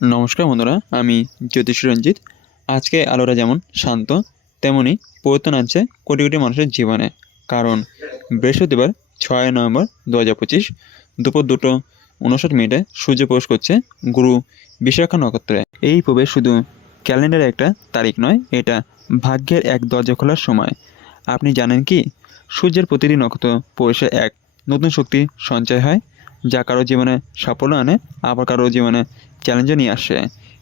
নমস্কার বন্ধুরা, আমি জ্যোতিষ রঞ্জিত। আজকে আলোরা যেমন শান্ত, তেমনি পরিবর্তন আনছে কোটি কোটি মানুষের জীবনে। কারণ বৃহস্পতিবার ছয় নভেম্বর দু হাজার পঁচিশ দুপুর দুটো উনষাট মিনিটে সূর্য প্রবেশ করছে গুরু বিশাখা নক্ষত্রে। এই প্রবেশ শুধু ক্যালেন্ডারে একটা তারিখ নয়, এটা ভাগ্যের এক দরজা খোলার সময়। আপনি জানেন কি, সূর্যের প্রতিটি নক্ষত্র প্রবেশে এক নতুন শক্তি সঞ্চয় হয়, যা কারও জীবনে সাফল্য আনে, আবার কারও জীবনে চ্যালেঞ্জও নিয়ে আসে।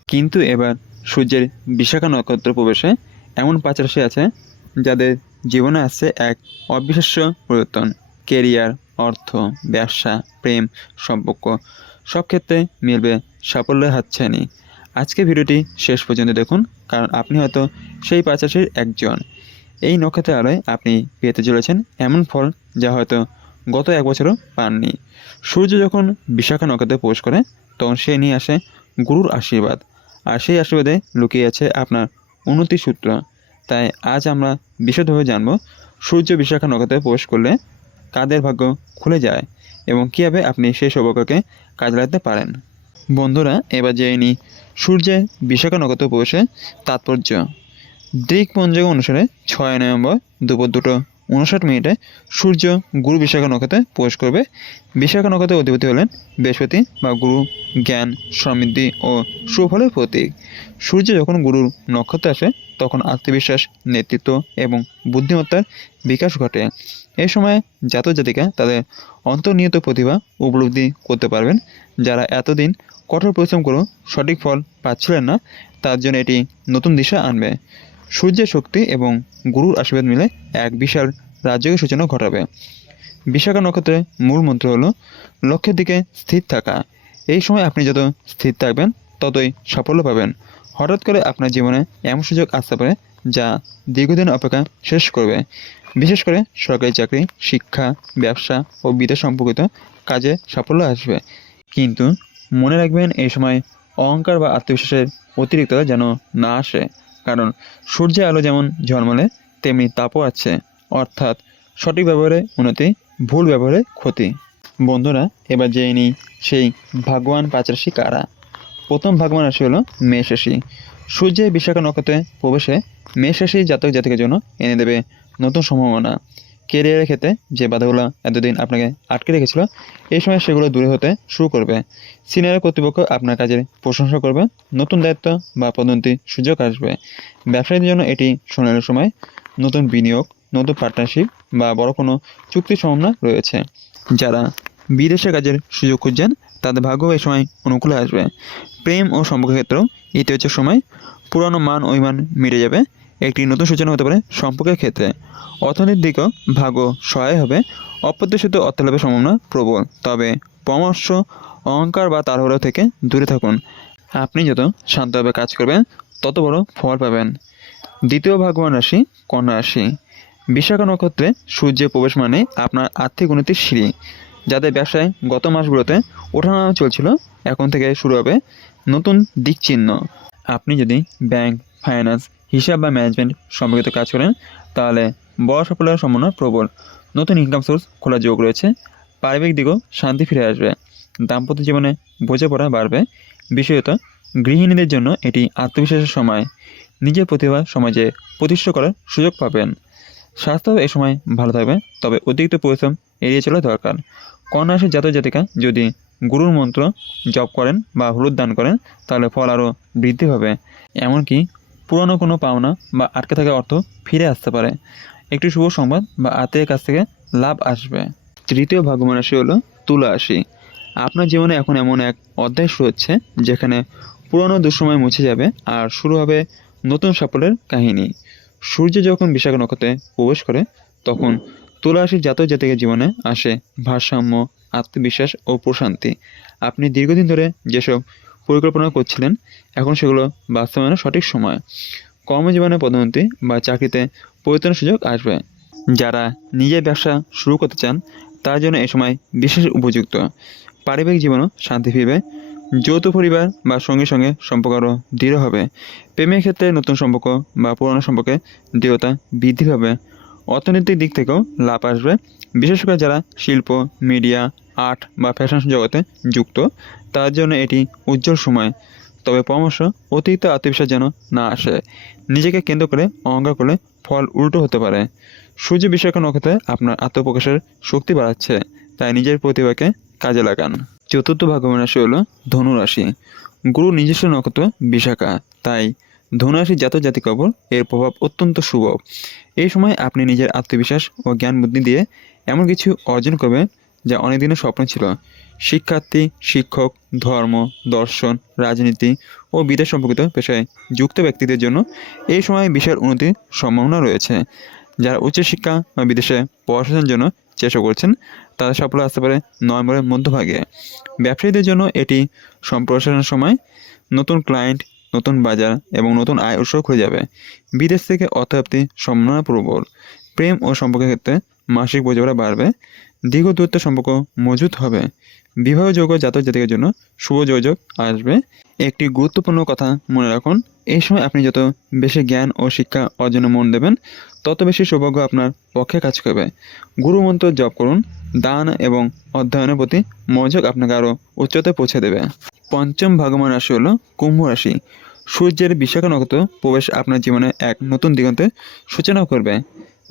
কিন্তু এবার সূর্যের বিশাখা নক্ষত্র প্রবেশে এমন পাঁচ আছে যাদের জীবনে আসছে এক অবিশ্বাস্য পরিবর্তন। কেরিয়ার অর্থ, ব্যবসা, প্রেম, সম্পর্ক, সব ক্ষেত্রে মিলবে সাফল্যের হাতছানি। আজকে ভিডিওটি শেষ পর্যন্ত দেখুন, কারণ আপনি হয়তো সেই পাঁচ একজন। এই নক্ষত্রের আলোয় আপনি পেতে চলেছেন এমন ফল যা হয়তো গত এক বছরও পাননি। সূর্য যখন বিশাখা নক্ষত্রে প্রবেশ করে তখন সে নিয়ে আসে গুরুর আশীর্বাদ। আর সেই আশীর্বাদে লুকিয়ে আছে আপনার উন্নতি সূত্র। তাই আজ আমরা বিশদভাবে জানব, সূর্য বিশাখা নক্ষত্রে প্রবেশ করলে কাদের ভাগ্য খুলে যায় এবং কীভাবে আপনি সেই সৌভাগ্যকে কাজে লাগাতে পারেন। বন্ধুরা, এবার জেনে নিই সূর্যের বিশাখা নক্ষত্র প্রবেশে তাৎপর্য। দিক পঞ্জাঙ্গ অনুসারে ছয় নভেম্বর দুপুর দুটো উনষাট মিনিটে সূর্য গুরু বিশাখা নক্ষত্রে প্রবেশ করবে। বিশাখা নক্ষত্রের অধিপতি হলেন বৃহস্পতি বা গুরু জ্ঞান, সমৃদ্ধি ও সুফলের প্রতীক। সূর্য যখন গুরুর নক্ষত্রে আসে, তখন আত্মবিশ্বাস, নেতৃত্ব এবং বুদ্ধিমত্তার বিকাশ ঘটে। এই সময় জাত জাতিকা তাদের অন্তর্নিহিত প্রতিভা উপলব্ধি করতে পারবেন। যারা এতদিন কঠোর পরিশ্রম করেও সঠিক ফল পাচ্ছিলেন না, তার জন্য এটি নতুন দিশা আনবে। সূর্যের শক্তি এবং গুরুর আশীর্বাদ মিলে এক বিশাল রাজ্যকে সূচনা ঘটাবে। বিশাখা নক্ষত্রের মূল মন্ত্র হলো, লক্ষ্যের দিকে স্থির থাকা। এই সময় আপনি যত স্থির থাকবেন, ততই সাফল্য পাবেন। হঠাৎ করে আপনার জীবনে এমন সুযোগ আসতে পারে যা দীর্ঘদিন অপেক্ষা শেষ করবে। বিশেষ করে সরকারি চাকরি, শিক্ষা, ব্যবসা ও বিদেশ সম্পর্কিত কাজে সাফল্য আসবে। কিন্তু মনে রাখবেন, এই সময় অহংকার বা আত্মবিশ্বাসের অতিরিক্ততা যেন না আসে। কারণ সূর্যের আলো যেমন ঝলমলে, তেমনি তাপও আছে। অর্থাৎ সঠিক ব্যবহারে উন্নতি, ভুল ব্যবহারে ক্ষতি। বন্ধুরা, এবার জেনে নিই সেই ভাগবান পাঁচরাশি কারা? প্রথম ভাগবান রাশি হলো মেষ রাশি। সূর্যের বিশাখা নক্ষত্রে প্রবেশে মেষ রাশি জাতক জাতকের জন্য এনে দেবে নতুন সম্ভাবনা। কেরিয়ারের ক্ষেত্রে যে বাধাগুলো এতদিন আপনাকে আটকে রেখেছিল, এই সময় সেগুলো দূরে হতে শুরু করবে। সিনিয়র কর্তৃপক্ষ আপনার কাজের প্রশংসা করবে, নতুন দায়িত্ব বা পদোন্নতির সুযোগ আসবে। ব্যবসায়ীদের জন্য এটি সোনালের সময়, নতুন বিনিয়োগ, নতুন পার্টনারশিপ বা বড় কোনো চুক্তির সম্ভাবনা রয়েছে। যারা বিদেশে কাজের সুযোগ খুঁজছেন, তাদের ভাগ্য এই সময় অনুকূলে আসবে। প্রেম ও সম্পর্কের ক্ষেত্রেও ইতিবাচক সময়, পুরানো মান অভিমান মিটে যাবে। একটি নতুন সূচনা হতে পারে সম্পর্কের ক্ষেত্রে। অর্থনীতির দিকেও ভাগ্য সহায় হবে। অপ্রত্যাশিত অর্থলাভের সম্ভাবনা প্রবল। তবে পরামর্শ, অহংকার বা তাড়াহুড়ো থেকে দূরে থাকুন। আপনি যত শান্তভাবে কাজ করবেন, তত বড় ফল পাবেন। দ্বিতীয় ভাগ্যবান রাশি, কন্যা রাশি। বিশাখা নক্ষত্রে সূর্যের প্রবেশ মানে আপনার আর্থিক উন্নতির সিঁড়ি যাদের ব্যবসায় গত মাসগুলোতে ওঠানামা চলছিল, এখন থেকে শুরু হবে নতুন দিক চিহ্ন আপনি যদি ব্যাংক, ফাইন্যান্স হিসাব বা ম্যানেজমেন্ট সম্পর্কিত কাজ করেন, তাহলে বড় সাফল্যের সম্ভাবনা প্রবল। নতুন ইনকাম সোর্স খোলার যোগ রয়েছে। পারিবারিক দিকেও শান্তি ফিরে আসবে। দাম্পত্য জীবনে বোঝাপড়া বাড়বে। বিশেষত গৃহিণীদের জন্য এটি আত্মবিশ্বাসের সময়। নিজের প্রতিভা সমাজে প্রতিষ্ঠা করার সুযোগ পাবেন। স্বাস্থ্য এ সময় ভালো থাকবে, তবে অতিরিক্ত পরিশ্রম এড়িয়ে চলা দরকার। কন্যা রাশির জাতক জাতিকা যদি গুরুর মন্ত্র জপ করেন বা হলুদ দান করেন, তাহলে ফল আরও বৃদ্ধি হবে এমনকি পুরনো কোনো পাওনা বা আটকে থাকা অর্থ ফিরে আসতে পারে। একটি শুভ সংবাদ বা আত্মীয়ের কাছ থেকে লাভ আসবে। তৃতীয় ভাগ্যবান রাশি হলো তুলা রাশি আপনার জীবনে এখন এমন এক অধ্যায় শুরু হচ্ছে, যেখানে পুরনো দুঃসময় মুছে যাবে আর শুরু হবে নতুন সাফল্যের কাহিনী। সূর্য যখন বিশাখা নক্ষত্রে প্রবেশ করে, তখন তুলা রাশির জাতক জাতিকের জীবনে আসে ভারসাম্য, আত্মবিশ্বাস ও প্রশান্তি। আপনি দীর্ঘদিন ধরে যেসব পরিকল্পনা করছিলেন, এখন সেগুলো বাস্তবায়নের সঠিক সময়। কর্মজীবনে পদোন্নতি বা চাকরিতে পরিবর্তনের সুযোগ আসবে। যারা নিজের ব্যবসা শুরু করতে চান, তার জন্য এ সময় বিশেষ উপযুক্ত। পারিবারিক জীবনও শান্তি ফিরবে। যৌথ পরিবার বা সঙ্গে সঙ্গে সম্পর্ক আরও দৃঢ় হবে। প্রেমের ক্ষেত্রে নতুন সম্পর্ক বা পুরনো সম্পর্কে দৃঢ়তা বৃদ্ধি পাবে। অর্থনৈতিক দিক থেকেও লাভ আসবে। বিশেষ করে যারা শিল্প, মিডিয়া আর্ট বা ফ্যাশন জগতে যুক্ত। তার জন্য এটি উজ্জ্বল সময়। তবে পরামর্শ, অতিরিক্ত আত্মবিশ্বাস যেন না আসে। নিজেকে কেন্দ্র করে, অহংকার করলে ফল উল্টো হতে পারে। সূর্য বিশাখ নক্ষত্রে আপনার আত্মপ্রকাশের শক্তি বাড়াচ্ছে। তাই নিজের প্রতিভাকে কাজে লাগান। চতুর্থ ভাগ্যবান রাশি হলো ধনুরাশি গুরু নিজস্ব নক্ষত্র বিশাখা। তাই ধনুরাশি জাত জাতি কবর এর প্রভাব অত্যন্ত শুভ। এই সময় আপনি নিজের আত্মবিশ্বাস ও জ্ঞান বুদ্ধি দিয়ে এমন কিছু অর্জন করবেন যা অনেকদিনের স্বপ্ন ছিল। শিক্ষার্থী, শিক্ষক, ধর্ম, দর্শন, রাজনীতি ও বিদেশ সম্পর্কিত পেশায় যুক্ত ব্যক্তিদের জন্য এই সময় বিশাল উন্নতির সম্ভাবনা রয়েছে। যারা উচ্চশিক্ষা বা বিদেশে পড়াশোনার জন্য চেষ্টা করছেন তাদের সাফল্য আসতে পারে নভেম্বরের মধ্যভাগে। ব্যবসায়ীদের জন্য এটি সম্প্রসারণের সময়। নতুন ক্লায়েন্ট, নতুন বাজার এবং নতুন আয় উৎস খুলে যাবে। বিদেশ থেকে অর্থপ্রাপ্তি সম্ভাবনা প্রবল। প্রেম ও সম্পর্কের ক্ষেত্রে মাসিক বোঝাপড়া বাড়বে। দীর্ঘ দূরত্ব সম্পর্ক মজুত হবে। বিবাহযোগ্য জাতক জাতিকের জন্য শুভ যোগাযোগ আসবে। একটি গুরুত্বপূর্ণ কথা মনে রাখুন, এই সময় আপনি যত বেশি জ্ঞান ও শিক্ষা অর্জনে মন দেবেন, তত বেশি সৌভাগ্য আপনার পক্ষে কাজ করবে। গুরুমন্ত্র জপ করুন, দান এবং অধ্যয়নের প্রতি মনোযোগ আপনাকে আরও উচ্চতায় পৌঁছে দেবে। পঞ্চম ভাগমান রাশি হলো কুম্ভ রাশি। সূর্যের বিশাখা নক্ষত্র প্রবেশ আপনার জীবনে এক নতুন দিগন্তের সূচনা করবে।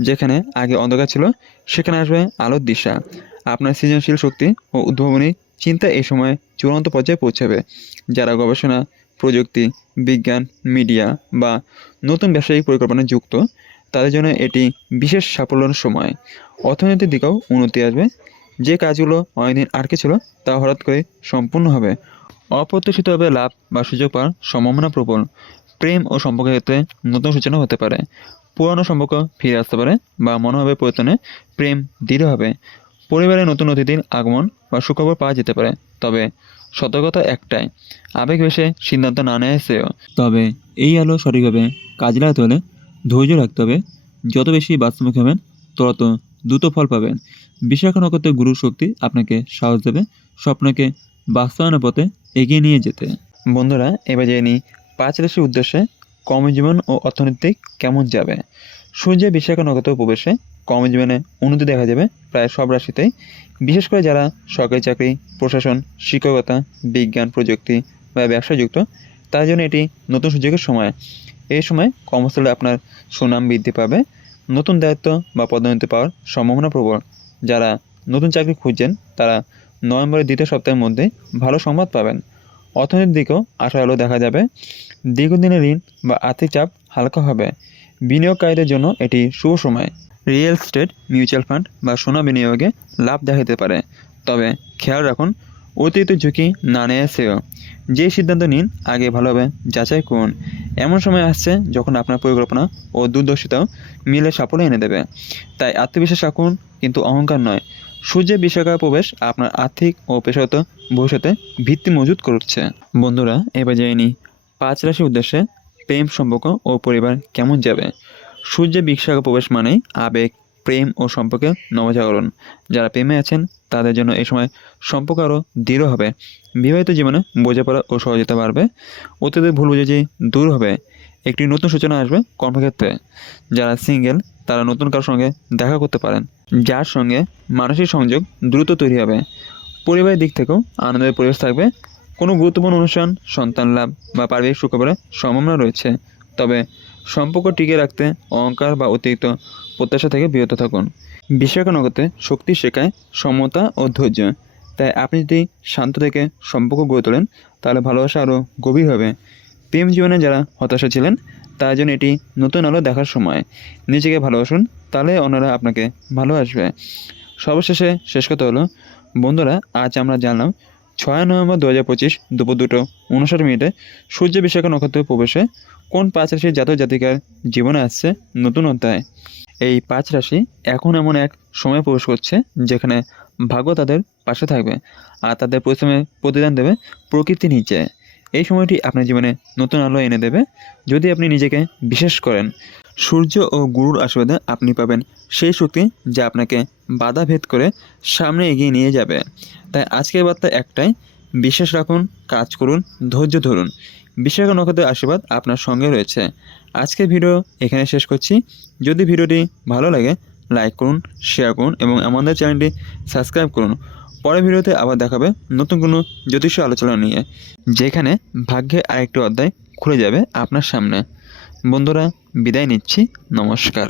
যেখানে আগে অন্ধকার ছিল, সেখানে আসবে আলোর দিশা। আপনার সৃজনশীল শক্তি ও উদ্ভাবনী চিন্তা এই সময় চূড়ান্ত পর্যায়ে পৌঁছাবে। যারা গবেষণা, প্রযুক্তি, বিজ্ঞান, মিডিয়া বা নতুন ব্যবসায়িক পরিকল্পনায় যুক্ত, তাদের জন্য এটি বিশেষ সাফল্যের সময়। অর্থনৈতিক দিকেও উন্নতি আসবে। যে কাজগুলো অনেকদিন আটকে ছিল, তা হঠাৎ করে সম্পূর্ণ হবে। অপ্রত্যাশিতভাবে লাভ বা সুযোগ পাওয়ার সম্ভাবনা প্রবল। প্রেম ও সম্পর্কের ক্ষেত্রে নতুন সূচনা হতে পারে। পুরানো সম্পর্ক ফিরে আসতে পারে বা মনোভাবের পরিবর্তনে প্রেম দৃঢ় হবে। পরিবারে নতুন অতিথির আগমন বা সুখবর পাওয়া যেতে পারে। তবে সতর্কতা একটাই, আবেগ বেশে সিদ্ধান্ত না নেয় সেও তবে এই আলো সঠিকভাবে কাজে লাগাতে হলে ধৈর্য রাখতে হবে। যত বেশি বাস্তবমুখী হবেন, তত দ্রুত ফল পাবেন। বিশাখা নক্ষত্রের গুরু শক্তি আপনাকে সাহস দেবে স্বপ্নকে বাস্তবায়নের পথে এগিয়ে নিয়ে যেতে। বন্ধুরা, এবার জেনে নিই পাঁচ রাশির উদ্দেশ্যে কর্মজীবন ও অর্থনীতি কেমন যাবে? সূর্যের বিশাখা নক্ষত্র প্রবেশে কর্মজীবনে উন্নতি দেখা যাবে প্রায় সব রাশিতেই। বিশেষ করে যারা সরকারি চাকরি, প্রশাসন, শিক্ষকতা, বিজ্ঞান, প্রযুক্তি বা ব্যবসায় যুক্ত, তার জন্য এটি নতুন সুযোগের সময়। এই সময় কর্মস্থলে আপনার সুনাম বৃদ্ধি পাবে, নতুন দায়িত্ব বা পদোন্নতি পাওয়ার সম্ভাবনা প্রবল। যারা নতুন চাকরি খুঁজছেন, তারা নভেম্বরের দ্বিতীয় সপ্তাহের মধ্যে ভালো সংবাদ পাবেন। অর্থনীতির দিকেও আশা আলো দেখা যাবে। দীর্ঘদিনের ঋণ বা আর্থিক চাপ হালকা হবে। বিনিয়োগকারীদের জন্য এটি শুভ সময়। রিয়েল এস্টেট, মিউচুয়াল ফান্ড বা সোনা বিনিয়োগে লাভ দেখা যেতে পারে। তবে খেয়াল রাখুন, অতিরিক্ত ঝুঁকি না নেয় সেও। যে সিদ্ধান্ত নিন, আগে ভালোভাবে যাচাই করুন। এমন সময় আসছে যখন আপনার পরিকল্পনা ও দূরদর্শিতাও মিলে সাফল্য এনে দেবে। তাই আত্মবিশ্বাস রাখুন, কিন্তু অহংকার নয়। সূর্যের বিশাখা প্রবেশ আপনার আর্থিক ও পেশাগত ভবিষ্যতে ভিত্তি মজুত করছে। বন্ধুরা, এবার জেনে পাঁচ রাশি উদ্দেশ্যে প্রেম সম্পর্ক ও পরিবার কেমন যাবে? সূর্যের বিশাখা প্রবেশ মানেই আবেগ, প্রেম ও সম্পর্কে নবজাগরণ। যারা প্রেমে আছেন, তাদের জন্য এই সময় সম্পর্ক আরও দৃঢ় হবে। বিবাহিত জীবনে বোঝাপড়া ও সহযোগিতা বাড়বে। অতীতের ভুল বুঝেছি দূর হবে। একটি নতুন সূচনা আসবে কর্মক্ষেত্রে। যারা সিঙ্গেল, তারা নতুন কারোর সঙ্গে দেখা করতে পারেন, যার সঙ্গে মানসিক সংযোগ দ্রুত তৈরি হবে। পরিবারের দিক থেকেও আনন্দের পরিবেশ থাকবে কোনো গুরুত্বপূর্ণ অনুষ্ঠান, সন্তান লাভ বা পারিবারিক সুখবরের সম্ভাবনা রয়েছে। তবে সম্পর্ক টিকে রাখতে অহংকার বা অতিরিক্ত প্রত্যাশা থেকে বিরত থাকুন। নগরতে শক্তি শেখায় সমতা ও ধৈর্য। তাই আপনি যদি শান্ত থেকে সম্পর্ক গড়ে তোলেন, তাহলে ভালোবাসা আরও গভীর হবে। প্রেম জীবনে যারা হতাশা ছিলেন, তার জন্য এটি নতুন আলো দেখার সময়। নিজেকে ভালোবাসুন, তাহলে অন্যরা আপনাকে ভালোবাসবে। সর্বশেষে শেষ কথা হলো, বন্ধুরা, আজ আমরা জানলাম ছয় নভেম্বর দু হাজার পঁচিশ দুপুর দুটো, উনষাট মিনিটে সূর্য বিশাখা নক্ষত্র প্রবেশে কোন পাঁচ রাশির জাতক জাতিকার জীবনে আসছে নতুন অধ্যায়? এই পাঁচ রাশি এখন এমন এক সময় প্রবেশ করছে যেখানে ভাগ্য তাদের পাশে থাকবে আর তাদের পরিশ্রমে প্রতিদান দেবে প্রকৃতি নিচে। এই সময়টি আপনার জীবনে নতুন আলো এনে দেবে। যদি আপনি নিজেকে বিশেষ করেন সূর্য ও গুরুর আশীর্বাদে আপনি পাবেন সেই শক্তি যা আপনাকে বাধা ভেদ করে সামনে এগিয়ে নিয়ে যাবে। তাই আজকের বার্তা একটাই, বিশ্বাস রাখুন, কাজ করুন, ধৈর্য ধরুন। বিশাখা নক্ষত্রের আশীর্বাদ আপনার সঙ্গে রয়েছে। আজকের ভিডিও এখানে শেষ করছি। যদি ভিডিওটি ভালো লাগে, লাইক করুন শেয়ার করুন এবং আমাদের চ্যানেলটি সাবস্ক্রাইব করুন। পরের ভিডিওতে আবার দেখাবে নতুন কোনো জ্যোতিষ আলোচনা নিয়ে, যেখানে ভাগ্যে আরেকটি অধ্যায় খুলে যাবে আপনার সামনে। বন্ধুরা বিদায় নিচ্ছি নমস্কার।